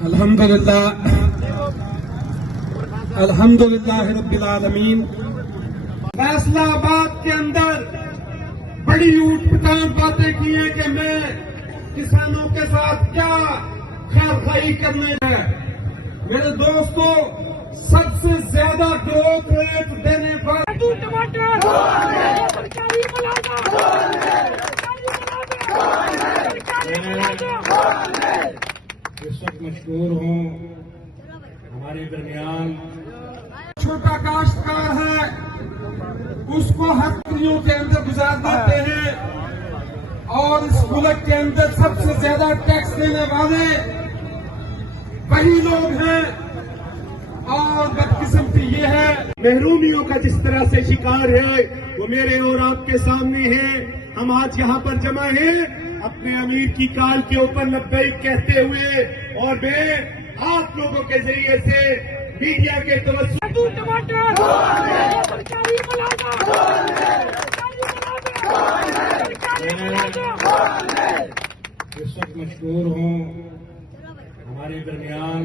अल्हम्दुलिल्लाह रब्बिल आलमीन। फैसलाबाद के अंदर बड़ी ऊटपटांग बातें की हैं कि मैं किसानों के साथ क्या खैरखाई करने है। मेरे दोस्तों, सबसे ज्यादा ग्रोथ रेट देने पर इस वक्त मशहूर हूँ हमारे दरमियान छोटा काश्तकार है, उसको हफ्तियों के अंदर गुजार देते हैं और इस मुल्क के अंदर सबसे ज्यादा टैक्स देने वाले वही लोग हैं। और बदकिस्मती ये है, महरूमियों का जिस तरह से शिकार है वो मेरे और आपके सामने है। हम आज यहाँ पर जमा हैं अपने अमीर की काल के ऊपर लब्बैक कहते हुए, और मैं आप लोगों के जरिए से मीडिया के तवज्जो इस वक्त मशहूर हूँ हमारे दरमियान